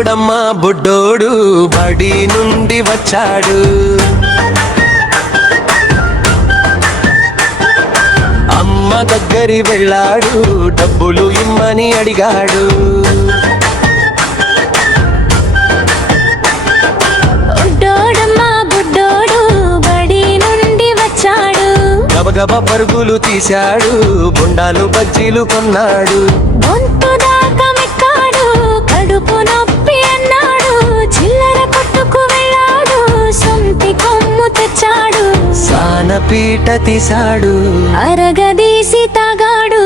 బుడ్డోడమ్మ బుడ్డోడు బడి నుండి వచ్చాడు. అమ్మ దగ్గరి వెళ్ళాడు, డబ్బులు ఇమ్మని అడిగాడు. బుడ్డోడమ్మ బుడ్డోడు బడి నుండి వచ్చాడు. గబగబ పరుగులు తీశాడు, బొండాలు బజ్జీలు కొన్నాడు. గొంతు దాకా మెక్కాడు, కడుపు నొప్పి అన్నాడు. చిల్లర కొట్టుకు వెళ్ళాడు, సొంతి కొమ్ము తెచ్చాడు. సానపీట తీశాడు, అరగదీసి తాగాడు.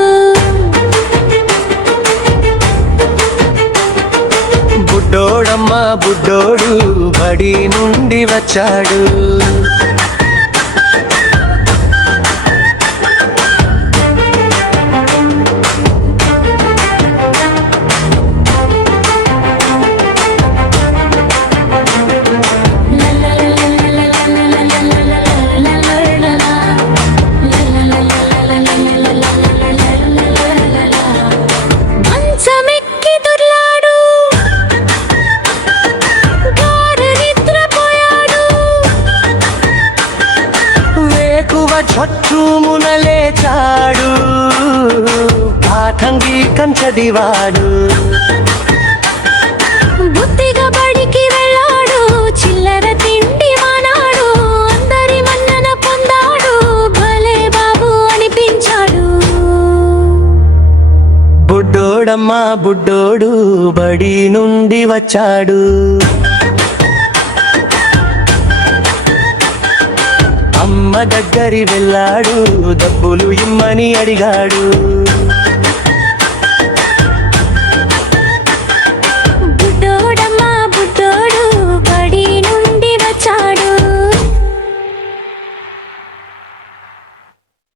బుడ్డోడమ్మ బుడ్డోడు బడి నుండి వచ్చాడు. మంచమెక్కి దొర్లాడు, గాఢ నిద్రపోయాడు. వేకువ చచ్చుమున లేచాడు, పాఠంగి కంచదివాడు. బుద్ధిగా బడికి వెళ్ళాడు, చిల్లర తిండి మానాడు. అందరి మన్నన పొందాడు, భలే బాబు అనిపించాడు. బుడ్డోడమ్మ బుడ్డోడు బడి నుండి వచ్చాడు. అమ్మ దగ్గరి వెళ్ళాడు, డబ్బులు ఇమ్మని అడిగాడు.